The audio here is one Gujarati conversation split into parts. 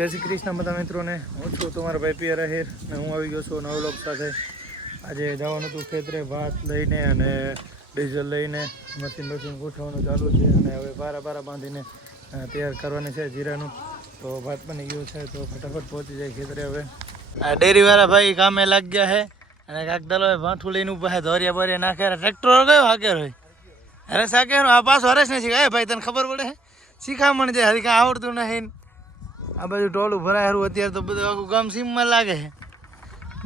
જય શ્રી કૃષ્ણ બધા મિત્રોને. હું છું તમારા ભાઈ પિયર આહિર ને હું આવી ગયો છું નવલોક સાથે. આજે જવાનું હતું ખેતરે ભાત લઈને અને ડીઝલ લઈને મશીન ગોઠવવાનું ચાલુ છે અને હવે બારા બાંધીને તૈયાર કરવાની છે જીરાનું. તો ભાત બની ગયું છે તો ફટાફટ પહોંચી જાય ખેતરે. હવે આ ડેરીવાળા ભાઈ કામે લાગ ગયા છે અને કાંક દલો ભાઠું લઈને ઉભા છે. ધોરિયા બોરિયા નાખે. ટ્રેક્ટર કયો હાકેર હોય? હરેશ હાકેર. આ પાછો હરેશ ને શીખાય ભાઈ, તને ખબર પડે? શીખામણ છે હજી કાંઈ આવડતું નહીં. આ બધું ટોલું ભરાયેલું અત્યારે તો બધું આખું ગામ સીમમાં લાગે છે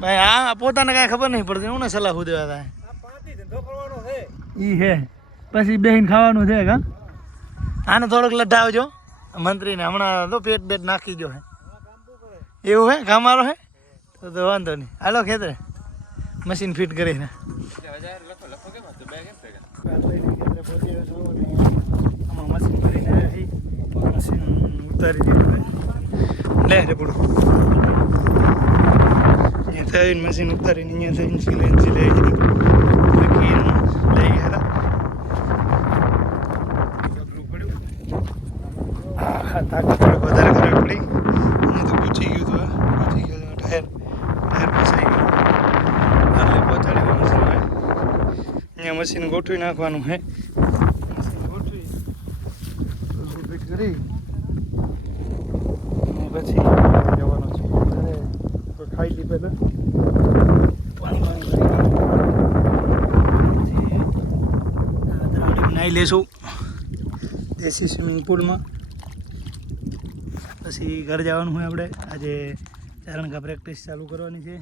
ભાઈ. આ પોતાને કાંઈ ખબર નહીં પડતી. હું ને સલાહ દેવા થાય ઈ હે પછી બેહીને ખાવાનું છે કા. આને થોડોક લઢાવજો મંત્રીને. હમણાં તો પેટ બેટ નાખી ગયો હે. એવું હે કામ વાળો હે તો વાંધો નહીં. હાલો ખેતરે મશીન ફિટ કરીને. મશીન કરીને મશીન ઉતારી દીધું. લે રે પૂડું અહીંયા થઈને મશીન ઉતારીને અહીંયા થઈને સિલે લઈ ગયા. તાકાત વધારે ખરાબ પડી. અહીંયા તો પૂછી ગયું હતું. પૂછી ગયું ટાયર ફસાઈ ગયું એટલે પહોંચાડ્યું મશીન. અહીંયા મશીન ગોઠવી નાખવાનું છે. મશીન ગોઠવી ફિટ કરી પછી જવાનો છે. તો ખાઈ લી પહેલાં પાણી નાહી લેશું દેશી સ્વિમિંગ પુલમાં. પછી ઘર જવાનું હોય આપણે. આજે ચારણકા પ્રેક્ટિસ ચાલુ કરવાની છે.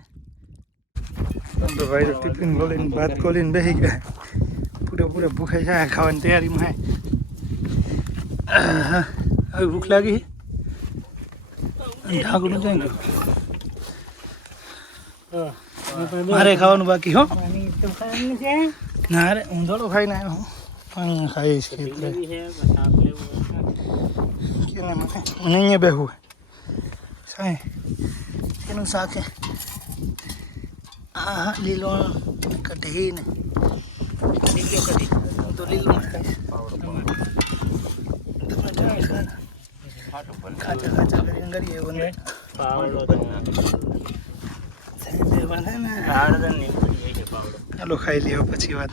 તો ભાઈ તો ટિફિન ખોલીને ભાત ખોલીને બેસી ગયા. પૂરે ભૂખે છે ખાવાની તૈયારીમાં. હવે ભૂખ લાગી ઢાંકણું જાય મારે ખાવાનું બાકી હો. ના રે હું થોડું ખાઈને આવ્યો હું. પાણી ખાઈશ ખેતરે. કેને મને અહીંયા બેહવું સાહેબ એનું શાક હે. હા લીલો કઢી ને બીજો કઢી. હું તો લીલું ખાઈશ. ખાચા કરીને કરીએ ચાલો ખાઈ લ્યો પછી વાત.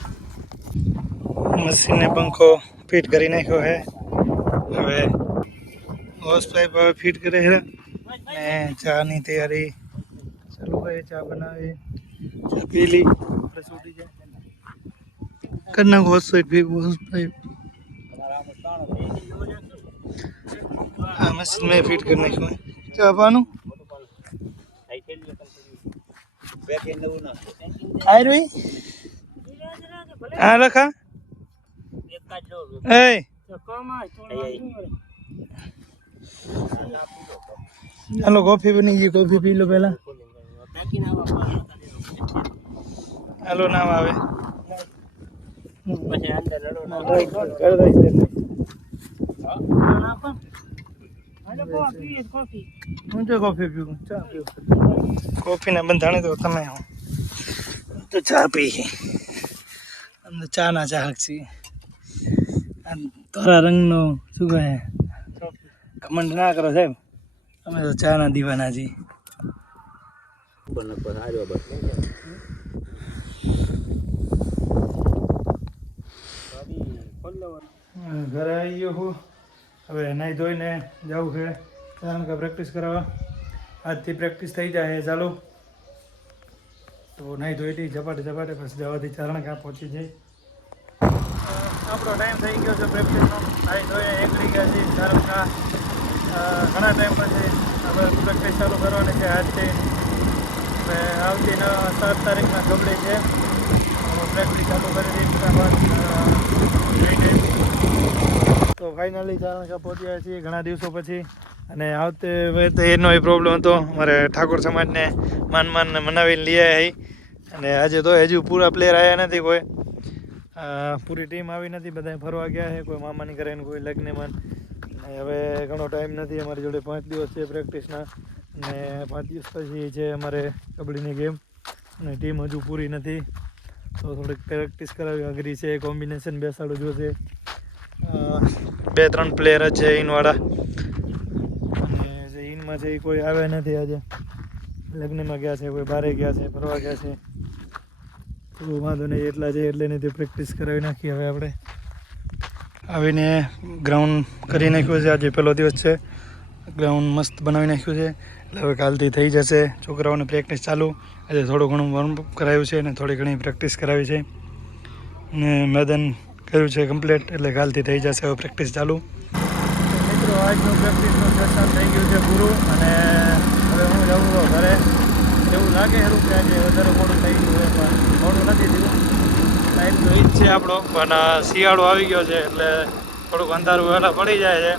મશીનને પંખો ફિટ કરી નાખ્યો છે. હવે હોસ પાઇપ હવે ફિટ કરે છે ને ચાની તૈયારી ચાલુ કરે. ચા બનાવી ચા પી લી છૂટી જાય કરી નાખો. હોસ પાઇપ હા મશીન મેં ફિટ કરી નાખ્યું. ચા પાનું હા રખા એ ચાલો કોફી બની ગઈ. કોફી પી લો પહેલા. હાલો નામ આવે હું તો કોફી પીવું. ચા પીવું. કોફી ને બંધાણી તો તમે તો ચા પી. અમને ચા ના ચાહક છીએ. તારા રંગનો શું કહે કમેન્ટ ના કરો સાહેબ. અમે તો ચા ના દીવાના છીએ. ઘરે આવી ગયો હું. હવે નાહી ધોઈને જવું છે ચારણકા પ્રેક્ટિસ કરાવવા. આજથી પ્રેક્ટિસ થઈ જાય ચાલુ. તો નાહી ધોઈથી ઝપાટે પછી જવાથી ચારણકા પહોંચી જાય. આપણો ટાઈમ થઈ ગયો છે પ્રેક્ટિસનો. નાહી ધોઈએ નીકળી ગયા છે ચારણકા. ઘણા ટાઈમ પછી આપણે પ્રેક્ટિસ ચાલુ કરવાની છે આજથી. હવે આવતી 7 તારીખના ગબડી છે. પ્રેક્ટિસ ચાલુ કરી દઈએ ફટાફટ. તો ફાઇનલી ચારણકા પહોંચ્યા છીએ ઘણા દિવસો પછી. અને આવતે વખતે એનો એ પ્રોબ્લેમ હતો. અમારે ઠાકોર સમાજને માનને મનાવીને લઈ આવ્યા. અને આજે તો હજુ પૂરા પ્લેયર આવ્યા નથી. કોઈ પૂરી ટીમ આવી નથી. બધા ફરવા ગયા છે. કોઈ મામાની કરે ને કોઈ લગ્નમાં. અને હવે ઘણો ટાઈમ નથી અમારી જોડે. 5 દિવસ છે પ્રેક્ટિસના. અને 5 દિવસ પછી છે અમારે કબડ્ડીની ગેમ. અને ટીમ હજુ પૂરી નથી. તો થોડીક પ્રેક્ટિસ કરાવી અઘરી છે. કોમ્બિનેશન બેસાડવું જોશે. 2-3 પ્લેયર જ છે ઇનવાળા. અને જે ટીમમાં છે એ કોઈ આવે નથી આજે, લગ્નમાં ગયા છે, કોઈ બારે ગયા છે, ફરવા ગયા છે. તો વાંધો નહીં, એટલા છે એટલે નથી પ્રેક્ટિસ કરાવી નાખીએ. હવે આપણે આવીને ગ્રાઉન્ડ કરી નાખ્યું છે. આજે પહેલો દિવસ છે, ગ્રાઉન્ડ મસ્ત બનાવી નાખ્યું છે. એટલે હવે કાલથી થઈ જશે છોકરાઓને પ્રેક્ટિસ ચાલુ. આજે થોડું ઘણું વોર્મઅપ કરાવ્યું છે અને થોડી ઘણી પ્રેક્ટિસ કરાવી છે અને મેદાન કર્યું છે કમ્પ્લીટ. એટલે કાલથી થઈ જશે હવે પ્રેક્ટિસ ચાલુ. મિત્રો આજનું પ્રેક્ટિસનું સેશન થઈ ગયું છે પૂરું અને હવે હું જાઉં ઘરે. એવું લાગે ખરું કે આજે વધારે મોડું થઈ ગયું છે, પણ મોડું નથી થયું. ટાઈમ તો એ જ છે આપણો, પણ શિયાળો આવી ગયો છે એટલે થોડુંક અંધારું વહેલા પડી જાય છે.